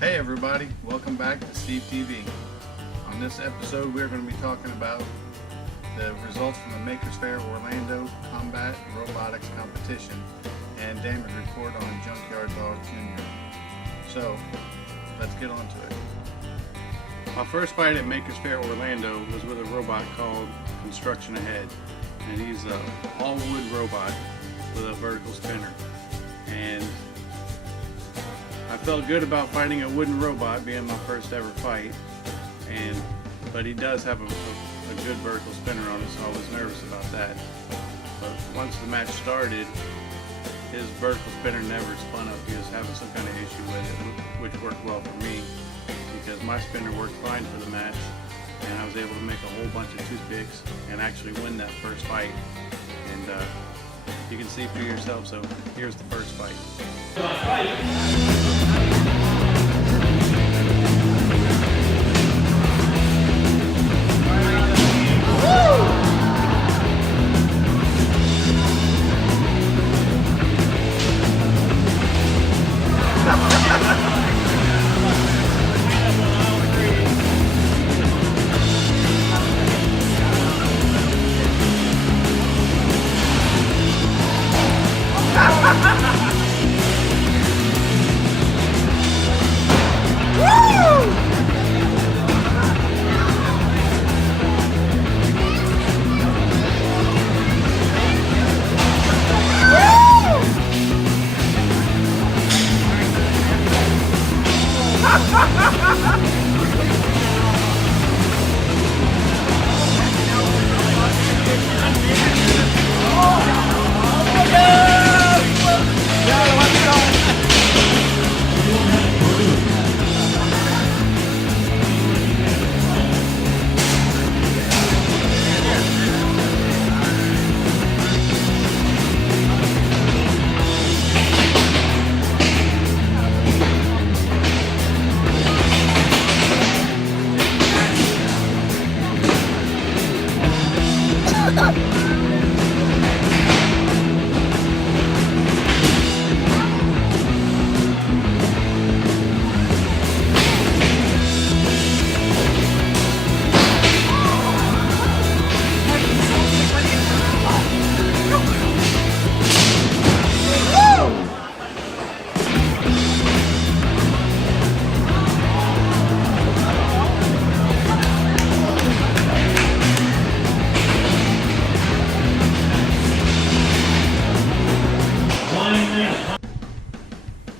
Hey everybody, welcome back to Steve TV. On this episode we're going to be talking about the results from the Makers Faire Orlando Combat Robotics Competition and damage report on Junkyard Dog Jr. So let's get on to it. My first fight at Makers Faire Orlando was with a robot called Construction Ahead, and he's a all-wood robot with a vertical spinner. And I felt good about fighting a wooden robot, being my first ever fight, but he does have a good vertical spinner on it, so I was nervous about that. But once the match started, his vertical spinner never spun up. He was having some kind of issue with it, which worked well for me because my spinner worked fine for the match, and I was able to make a whole bunch of toothpicks and actually win that first fight. And you can see for yourself, so here's the first fight.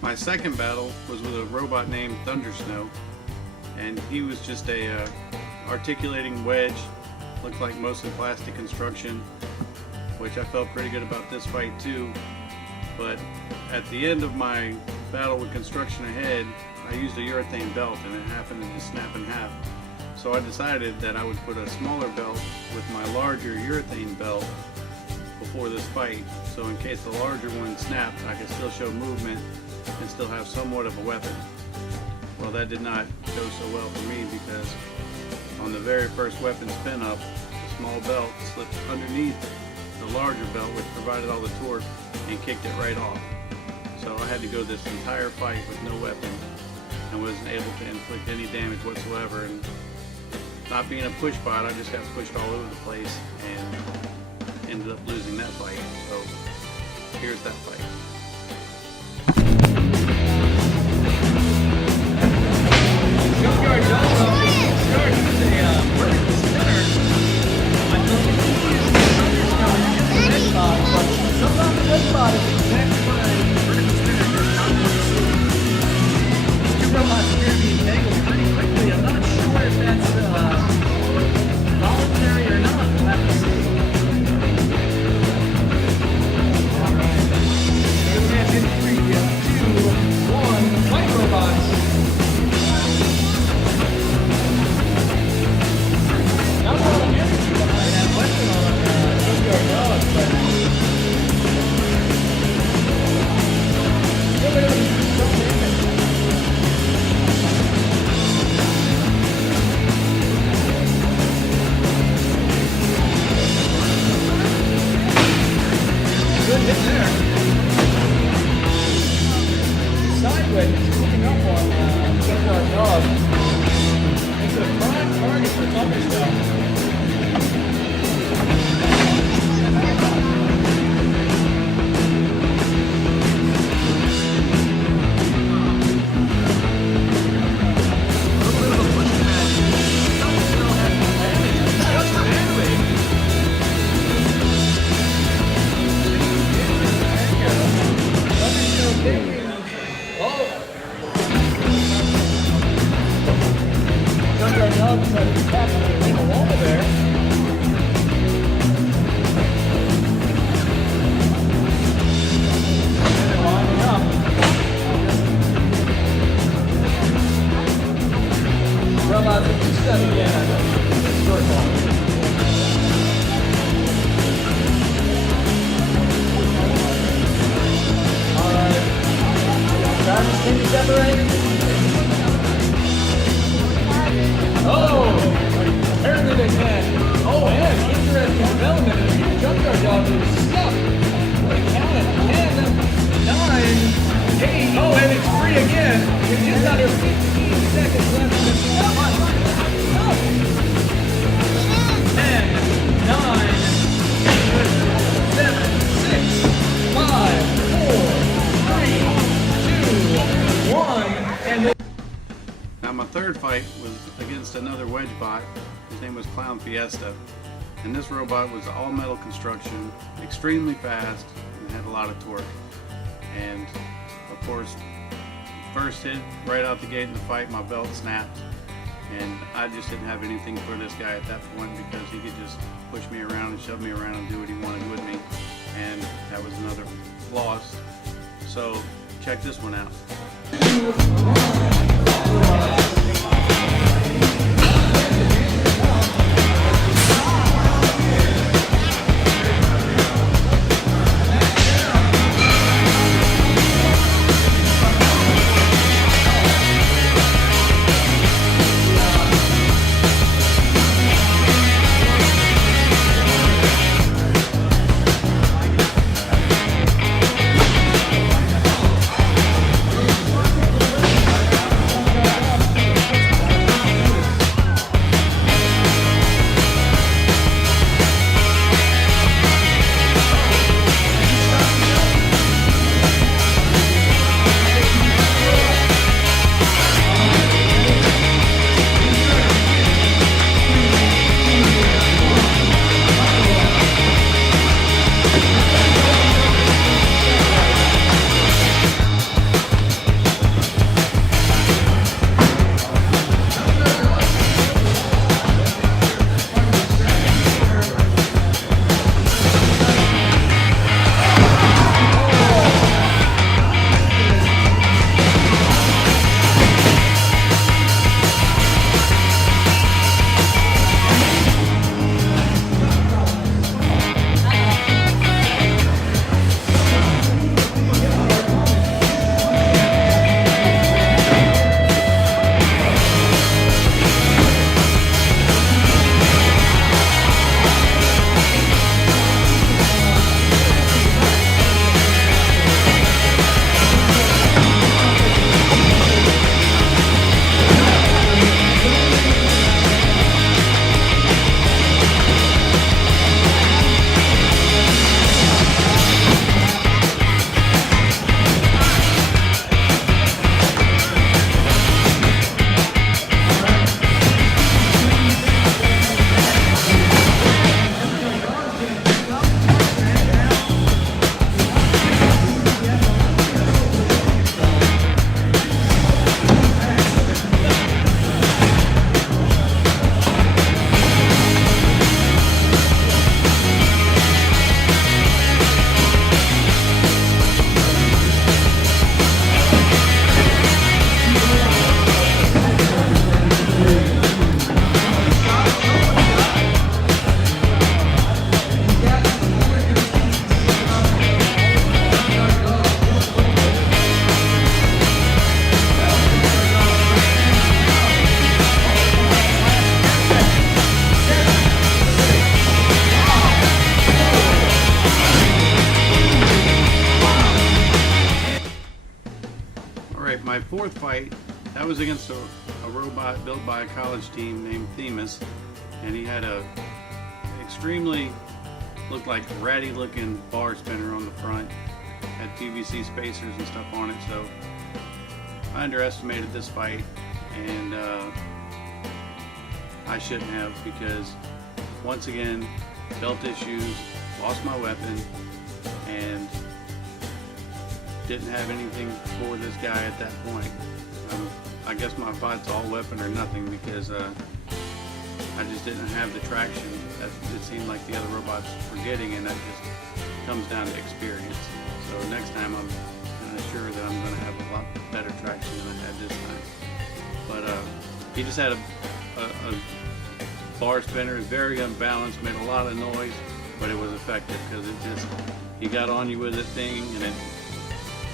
My second battle was with a robot named Thundersnow, and he was just a articulating wedge, looked like mostly plastic construction, which I felt pretty good about this fight too. But at the end of my battle with Construction Ahead, I used a urethane belt and it happened to just snap in half. So I decided that I would put a smaller belt with my larger urethane belt before this fight, so in case the larger one snapped, I could still show movement and still have somewhat of a weapon. Well, that did not go so well for me because on the very first weapon spin up, the small belt slipped underneath the larger belt, which provided all the torque, and kicked it right off. So I had to go this entire fight with no weapon and wasn't able to inflict any damage whatsoever. And not being a push bot, I just got pushed all over the place and ended up losing that fight. So here's that fight. our job is to tap in the wall there. And they're lining up. Robot 57 again. Short ball. Drivers, can you separate? Oh, apparently they can. Oh, and interesting development. The junkyard dog is stuck. Canon 10, 9, 8. Oh, and it's free again. With just under 15 seconds left in this. 10, 9, 7, 6, 5, 4, 3. Now my third fight was against another wedge bot. His name was Clown Fiesta, and this robot was all metal construction, extremely fast, and had a lot of torque. And of course, first hit right out the gate in the fight, my belt snapped, and I just didn't have anything for this guy at that point because he could just push me around and shove me around and do what he wanted with me, and that was another loss. So check this one out. My fourth fight, that was against a robot built by a college team named Themis, and he had a extremely, looked like ratty looking bar spinner on the front, had PVC spacers and stuff on it, so I underestimated this fight, and I shouldn't have, because once again, belt issues, lost my weapon, and didn't have anything for this guy at that point. I guess my fight's all weapon or nothing, because I just didn't have the traction that it seemed like the other robots were getting, and that just comes down to experience. So next time I'm kind of sure that I'm going to have a lot better traction than I had this time. But he just had a bar spinner, very unbalanced, made a lot of noise, but it was effective because he got on you with that thing, and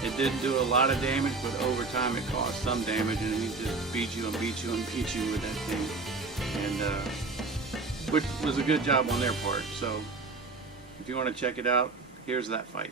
it didn't do a lot of damage, but over time it caused some damage, and he just beat you and beat you and beat you with that thing, and which was a good job on their part. So if you want to check it out, here's that fight.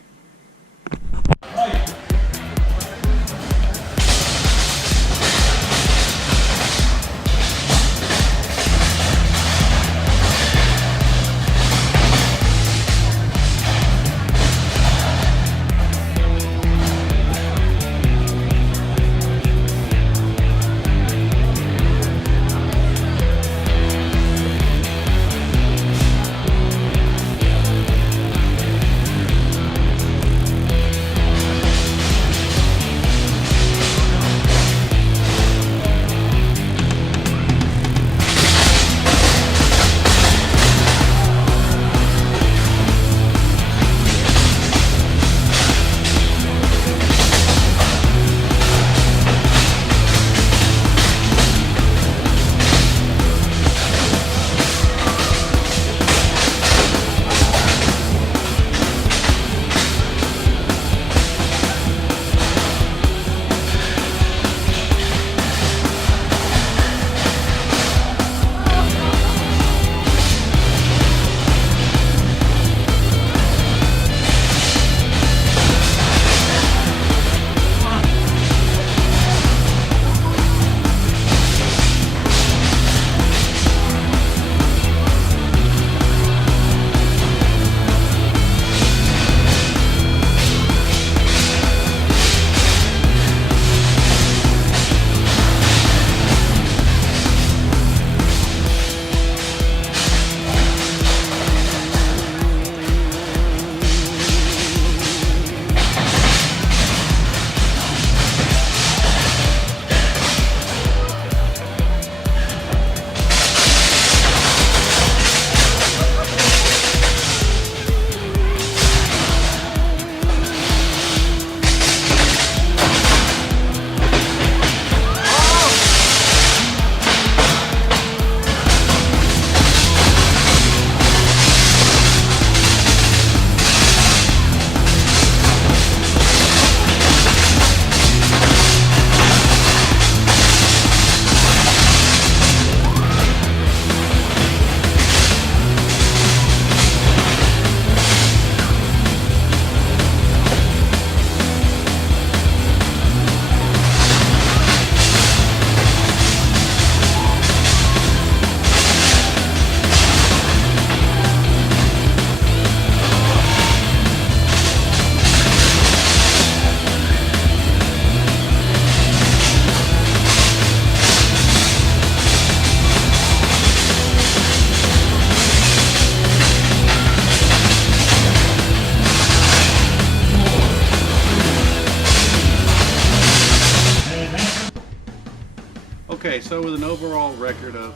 Okay, so with an overall record of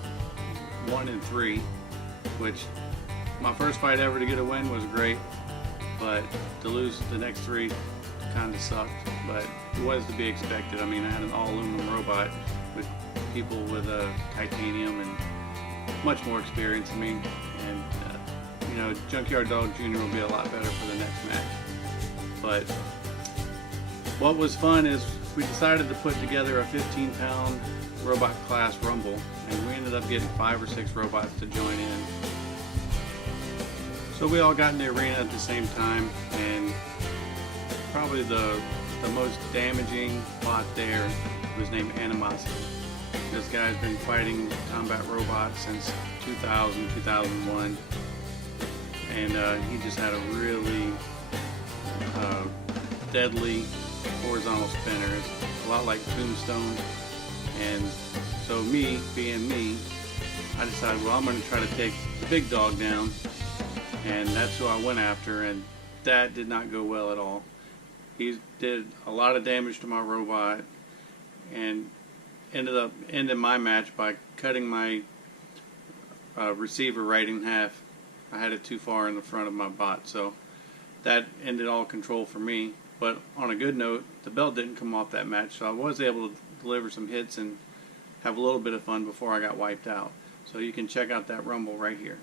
1-3, which my first fight ever to get a win was great, but to lose the next 3 kind of sucked, but it was to be expected. I mean, I had an all-aluminum robot with people with titanium and much more experience than me, and you know, Junkyard Dog Jr. will be a lot better for the next match. But what was fun is we decided to put together a 15-pound robot class rumble, and we ended up getting 5 or 6 robots to join in. So we all got in the arena at the same time, and probably the most damaging bot there was named Anamorphic. This guy's been fighting combat robots since 2000, 2001, and he just had a really deadly horizontal spinner. It's a lot like Tombstone. And so me, being me, I decided, well, I'm going to try to take the big dog down, and that's who I went after, and that did not go well at all. He did a lot of damage to my robot, and ended up ending my match by cutting my receiver right in half. I had it too far in the front of my bot, so that ended all control for me. But on a good note, the belt didn't come off that match, so I was able to deliver some hits and have a little bit of fun before I got wiped out. So you can check out that rumble right here.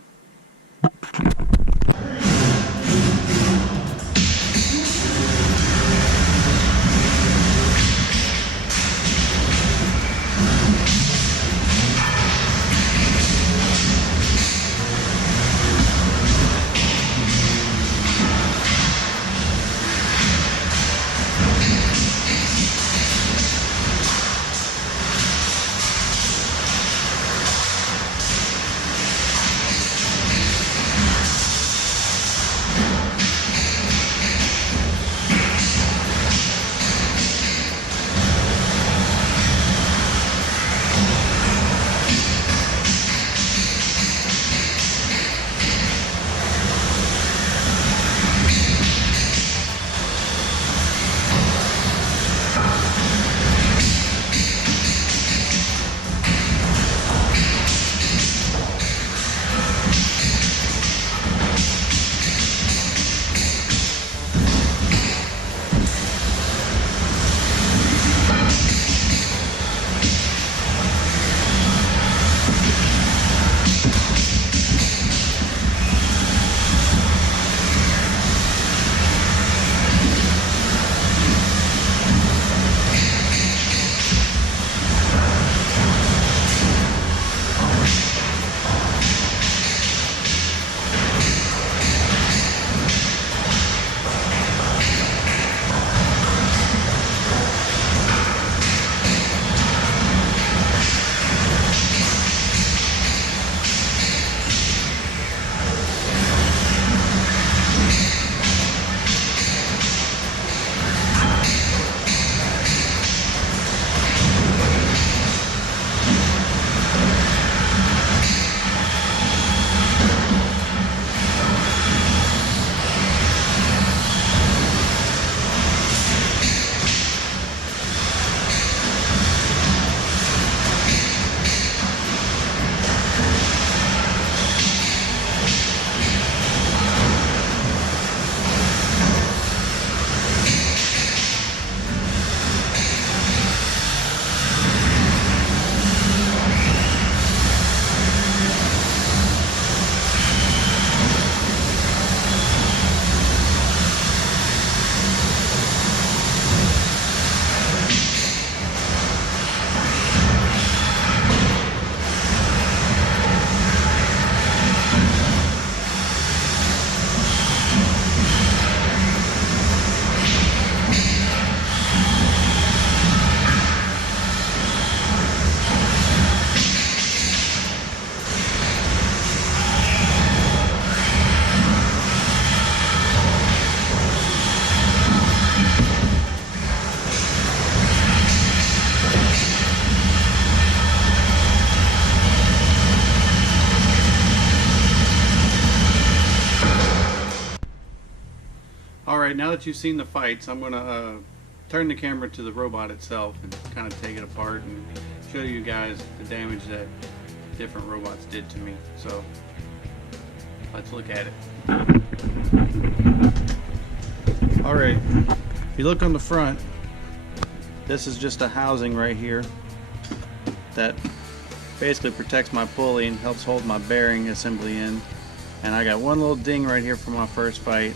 Alright, now that you've seen the fights, I'm going to turn the camera to the robot itself and kind of take it apart and show you guys the damage that different robots did to me. So, let's look at it. Alright, if you look on the front, this is just a housing right here that basically protects my pulley and helps hold my bearing assembly in. And I got one little ding right here from my first fight.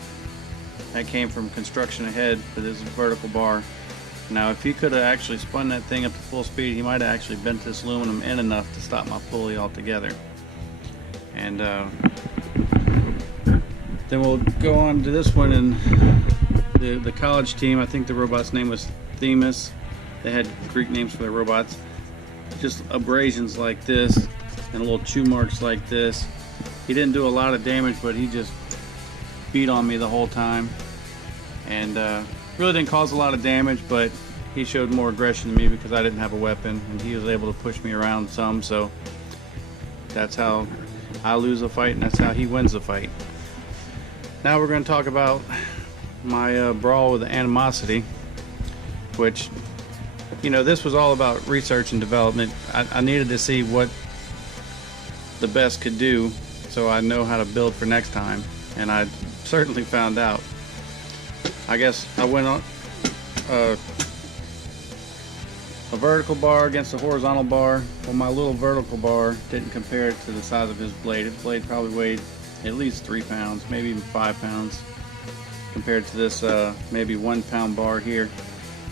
That came from construction ahead for this vertical bar. Now if he could have actually spun that thing up to full speed, he might have actually bent this aluminum in enough to stop my pulley altogether. And then we'll go on to this one, and the college team, I think the robot's name was Themis. They had Greek names for their robots. Just abrasions like this and little chew marks like this. He didn't do a lot of damage, but he just beat on me the whole time, and really didn't cause a lot of damage, but he showed more aggression to me because I didn't have a weapon, and he was able to push me around some. So that's how I lose a fight, and that's how he wins the fight. Now we're going to talk about my brawl with the Animosity, which, you know, this was all about research and development. I needed to see what the best could do, so I know how to build for next time, and I certainly found out. I guess I went on a vertical bar against a horizontal bar. Well, my little vertical bar didn't compare to the size of his blade. His blade probably weighed at least 3 pounds, maybe even 5 pounds, compared to this maybe 1 pound bar here.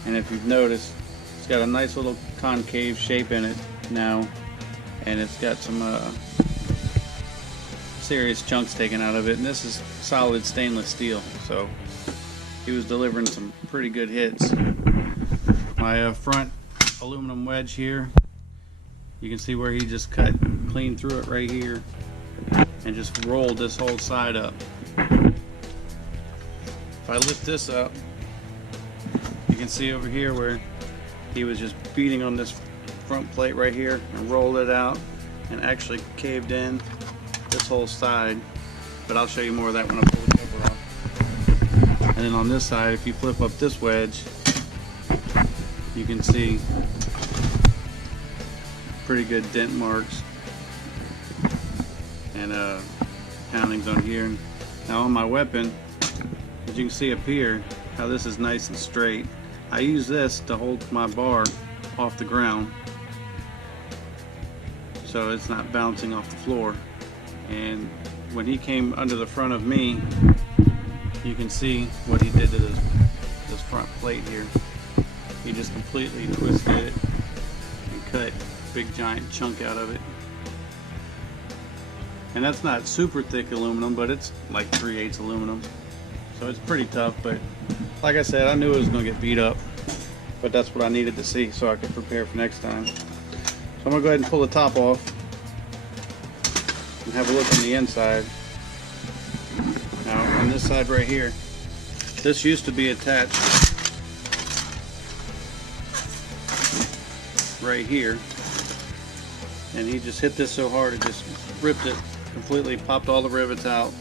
And if you've noticed, it's got a nice little concave shape in it now, and it's got some serious chunks taken out of it, and this is solid stainless steel, so he was delivering some pretty good hits. My front aluminum wedge here, you can see where he just cut clean through it right here and just rolled this whole side up. If I lift this up, you can see over here where he was just beating on this front plate right here and rolled it out and actually caved in this whole side, but I'll show you more of that when I pull the cover off. And then on this side, if you flip up this wedge, you can see pretty good dent marks and poundings on here. Now on my weapon, as you can see up here, how this is nice and straight. I use this to hold my bar off the ground so it's not bouncing off the floor. And when he came under the front of me, you can see what he did to this front plate here. He just completely twisted it and cut a big giant chunk out of it. And that's not super thick aluminum, but it's like 3/8 aluminum, so it's pretty tough. But like I said, I knew it was going to get beat up, but that's what I needed to see so I could prepare for next time. So I'm going to go ahead and pull the top off and have a look on the inside. Now on this side right here, this used to be attached right here, and he just hit this so hard it just ripped it completely, popped all the rivets out,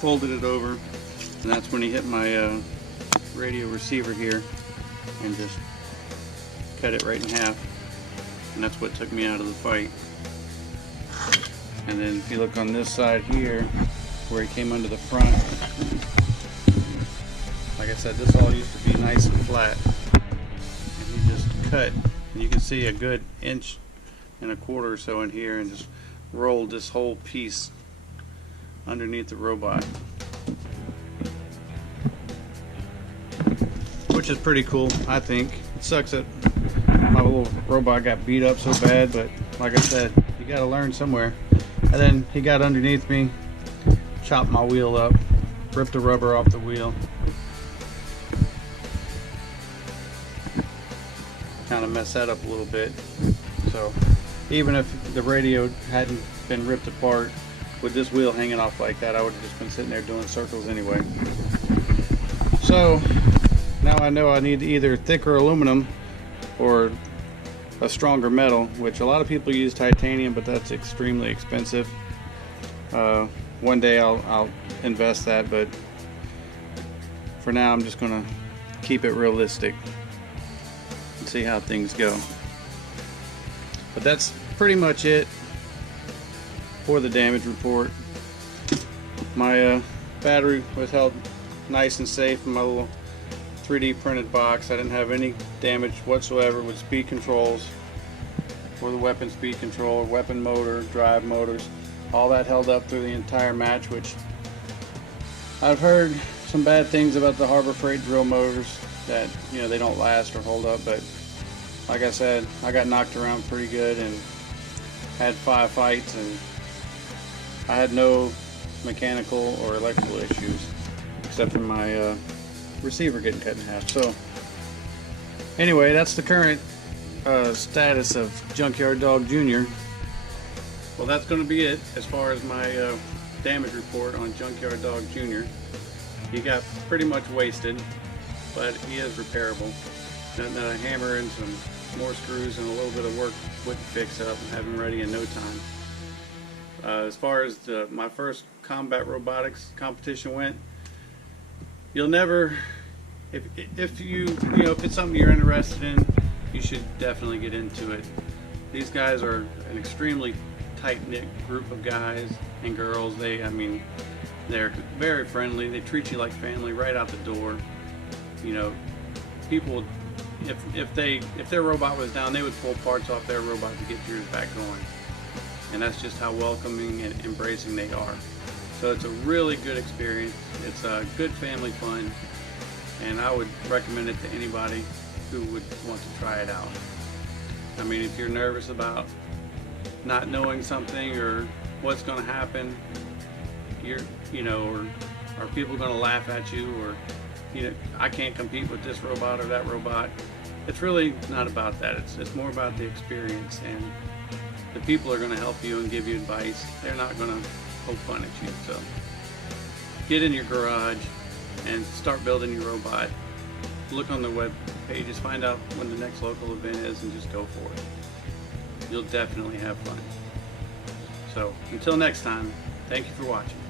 folded it over, and that's when he hit my radio receiver here and just cut it right in half, and that's what took me out of the fight. And then if you look on this side here where he came under the front, like I said, this all used to be nice and flat, and he just cut, and you can see a good 1.25 inches or so in here and just rolled this whole piece underneath the robot, which is pretty cool, I think. It sucks that my little robot got beat up so bad, but like I said, you gotta learn somewhere. And then he got underneath me, chopped my wheel up, ripped the rubber off the wheel, kind of messed that up a little bit. So even if the radio hadn't been ripped apart, with this wheel hanging off like that, I would have just been sitting there doing circles anyway. So now I know I need either thicker aluminum or a stronger metal, which a lot of people use titanium, but that's extremely expensive. One day I'll invest that, but for now I'm just gonna keep it realistic and see how things go. But that's pretty much it for the damage report. My battery was held nice and safe in my little 3D printed box. I didn't have any damage whatsoever with speed controls or the weapon speed control or weapon motor, drive motors. All that held up through the entire match, which I've heard some bad things about the Harbor Freight drill motors, that, you know, they don't last or hold up, but like I said, I got knocked around pretty good and had 5 fights, and I had no mechanical or electrical issues except for my receiver getting cut in half. So anyway, that's the current status of Junkyard Dog Jr. Well, that's going to be it as far as my damage report on Junkyard Dog Jr. He got pretty much wasted, but he is repairable. And a hammer and some more screws and a little bit of work would fix up and have him ready in no time. As far as my first combat robotics competition went, you'll never, if it's something you're interested in, you should definitely get into it. These guys are an extremely tight-knit group of guys and girls. I mean, they're very friendly. They treat you like family right out the door. You know, people, if their robot was down, they would pull parts off their robot to get yours back going. And that's just how welcoming and embracing they are. So it's a really good experience. It's a good family fun, and I would recommend it to anybody who would want to try it out. I mean, if you're nervous about not knowing something or what's going to happen, or are people going to laugh at you, or I can't compete with this robot or that robot. It's really not about that. It's more about the experience, and the people are going to help you and give you advice. They're not going to poke fun at you. So get in your garage and start building your robot. Look on their web pages, find out when the next local event is, and just go for it. You'll definitely have fun. So until next time, thank you for watching.